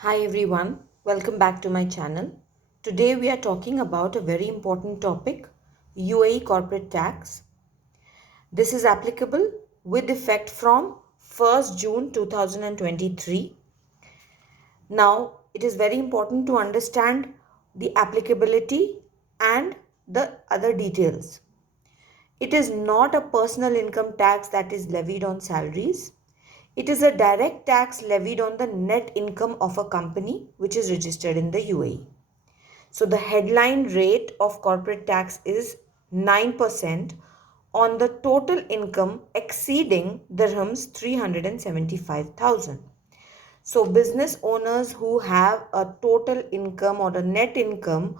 Hi everyone, welcome back to my channel. Today we are talking about a very important topic, UAE Corporate Tax. This is applicable with effect from 1st June 2023. Now, it is very important to understand the applicability and the other details. It is not a personal income tax that is levied on salaries. It is a direct tax levied on the net income of a company which is registered in the UAE. So the headline rate of corporate tax is 9% on the total income exceeding dirhams 375,000. So business owners who have a total income or a net income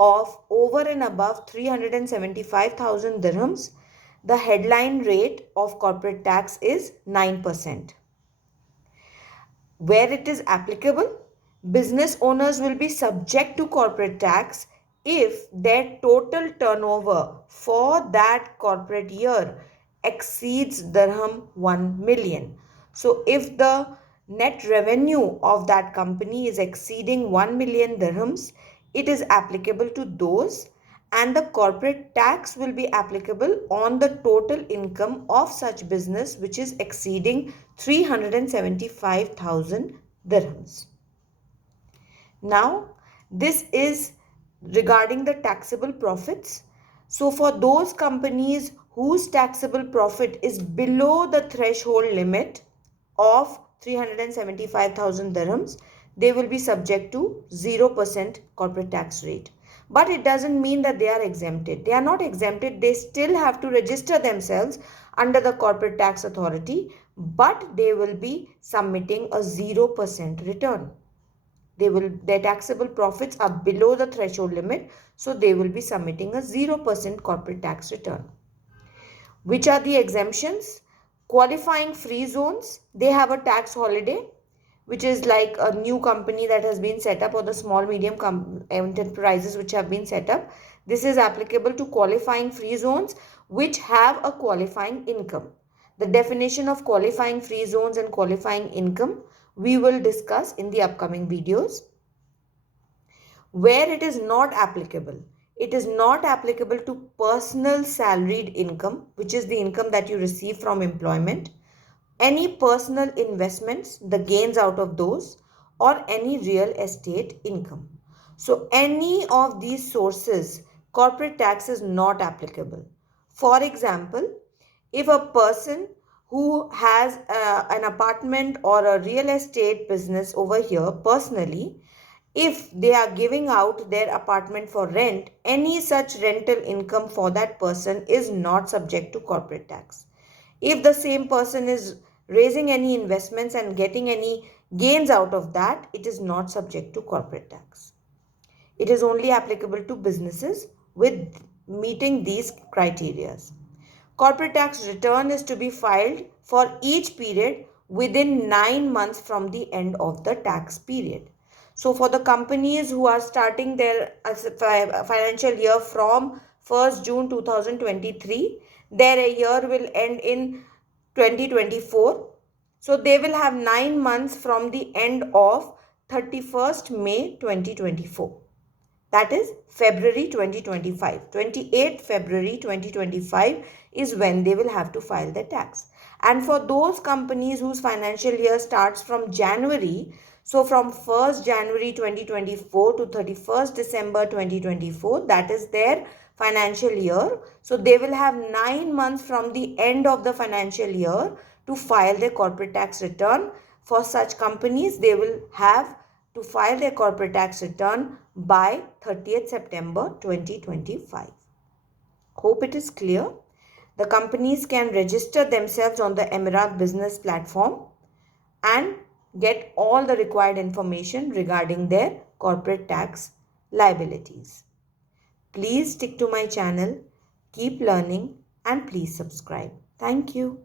of over and above 375,000 dirhams, the headline rate of corporate tax is 9%. Where it is applicable, business owners will be subject to corporate tax if their total turnover for that corporate year exceeds dirham 1 million. So if the net revenue of that company is exceeding 1 million dirhams, it is applicable to those, and the corporate tax will be applicable on the total income of such business which is exceeding 375,000 dirhams. Now, this is regarding the taxable profits. So, for those companies whose taxable profit is below the threshold limit of 375,000 dirhams, they will be subject to 0% corporate tax rate. But it doesn't mean that they are exempted. They are not exempted. They still have to register themselves under the corporate tax authority, but they will be submitting a 0% return. Their taxable profits are below the threshold limit, so they will be submitting a 0% corporate tax return. Which are the exemptions? Qualifying free zones, they have a tax holiday, which is like a new company that has been set up, or the small medium enterprises which have been set up. This is applicable to qualifying free zones which have a qualifying income. The definition of qualifying free zones and qualifying income we will discuss in the upcoming videos. Where it is not applicable, it is not applicable to personal salaried income, which is the income that you receive from employment, any personal investments, the gains out of those, or any real estate income. So any of these sources, corporate tax is not applicable. For example, if a person who has an apartment or a real estate business over here personally, if they are giving out their apartment for rent, any such rental income for that person is not subject to corporate tax. If the same person is raising any investments and getting any gains out of that, it is not subject to corporate tax. It is only applicable to businesses with meeting these criteria. Corporate tax return is to be filed for each period within 9 months from the end of the tax period. So for the companies who are starting their financial year from 1st June 2023, their year will end in 2024. So they will have 9 months from the end of 31st May 2024. That is February 2025. 28th February 2025 is when they will have to file their tax. And for those companies whose financial year starts from January, so from 1st January 2024 to 31st December 2024, that is their financial year. So they will have 9 months from the end of the financial year to file their corporate tax return. For such companies, they will have to file their corporate tax return by 30th September 2025. Hope it is clear. The companies can register themselves on the Emirat Business Platform and get all the required information regarding their corporate tax liabilities. Please stick to my channel, keep learning, and please subscribe. Thank you.